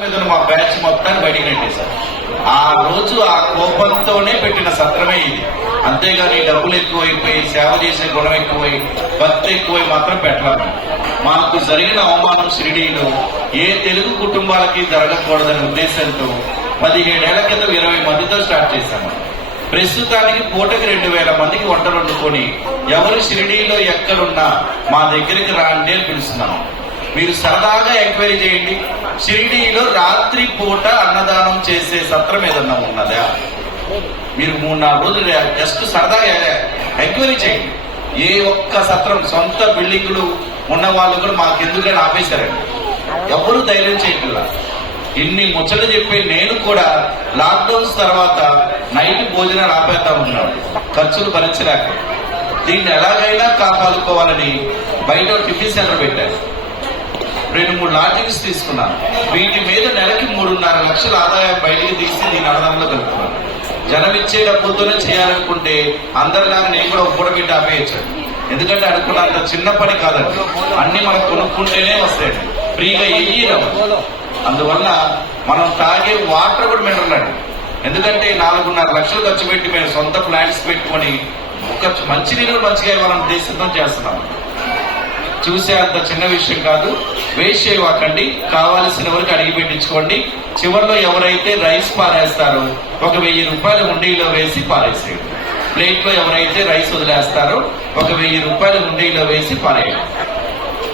మా బ్యాచ్ మొత్తాన్ని బయటికి నెట్టేశారు. ఆ రోజు ఆ కోపంతోనే పెట్టిన సత్రమే ఇది. అంతేగాని డబ్బులు ఎక్కువైపోయి, సేవ చేసే గుణం ఎక్కువై, భక్తి ఎక్కువై మాత్రం పెట్టలేము. మాకు జరిగిన అవమానం షిరిడీలో ఏ తెలుగు కుటుంబాలకి జరగకూడదనే ఉద్దేశంతో 17 ఏళ్ల క్రితం 20 మందితో స్టార్ట్ చేశాము. ప్రస్తుతానికి పూటకి 2000 మందికి వంటలు వండుకొని ఎవరు షిరిడీలో ఎక్కడున్నా మా దగ్గరికి రాండి అని పిలుస్తున్నాము. మీరు సరదాగా ఎంక్వైరీ చేయండి. షిరిడీలో రాత్రి పూట అన్నదానం చేసే సత్రం ఏదన్నా ఉన్నదా? మీరు 3-4 రోజులు జస్ట్ సరదాగా ఎంక్వైరీ చేయండి. ఏ ఒక్క సత్రం, సొంత బిల్డింగులు ఉన్న వాళ్ళు కూడా మాకెందుకని ఆపేశారండి. ఎవరు ధైర్యం చేయట్లా. ఇన్ని ముచ్చట్లు చెప్పి నేను కూడా లాక్డౌన్స్ తర్వాత నైట్ భోజనాలు ఆపేస్తా ఉన్నాడు, ఖర్చులు భరించలేక. దీన్ని ఎలాగైనా కాపాడుకోవాలని బయట టిఫిన్ సెంటర్ పెట్టారు. 2-3 లాడ్జింగ్స్ తీసుకున్నాను. వీటి మీద నెలకి 3.5 లక్షల ఆదాయం బయటికి తీసి దీని అన్నదానంలో కలుపుకున్నాను. జనం ఇచ్చే డబ్బులతోనే చేయాలనుకుంటే అందరిలాగా నేను కూడా కూడబెట్టి ఆపేయచ్చాడు. ఎందుకంటే అనుకున్నంత చిన్న పని కాదండి. అన్ని మనం కొనుక్కుంటేనే వస్తాయండి, ఫ్రీగా ఏమీ రావు. అందువల్ల మనం తాగే వాటర్ కూడా మినరలండి. ఎందుకంటే 4.5 లక్షలు ఖర్చు పెట్టి మేము సొంత ప్లాంట్స్ పెట్టుకొని ఒక మంచినీళ్ళు మంచిగా ఇవ్వాలని ఉద్దేశంతో చేస్తున్నాం. చూసే అంత చిన్న విషయం కాదు. వేస్ట్ చేయవాకండి. కావాల్సిన వరకు అడిగి పెట్టించుకోండి. చివరిలో ఎవరైతే రైస్ పారేస్తారో ఒక 1000 రూపాయలు హుండీలో వేసి పారేసేయండి. ప్లేట్ లో ఎవరైతే రైస్ వదిలేస్తారో ఒక 1000 రూపాయలు హుండీలో వేసి పారేయండి.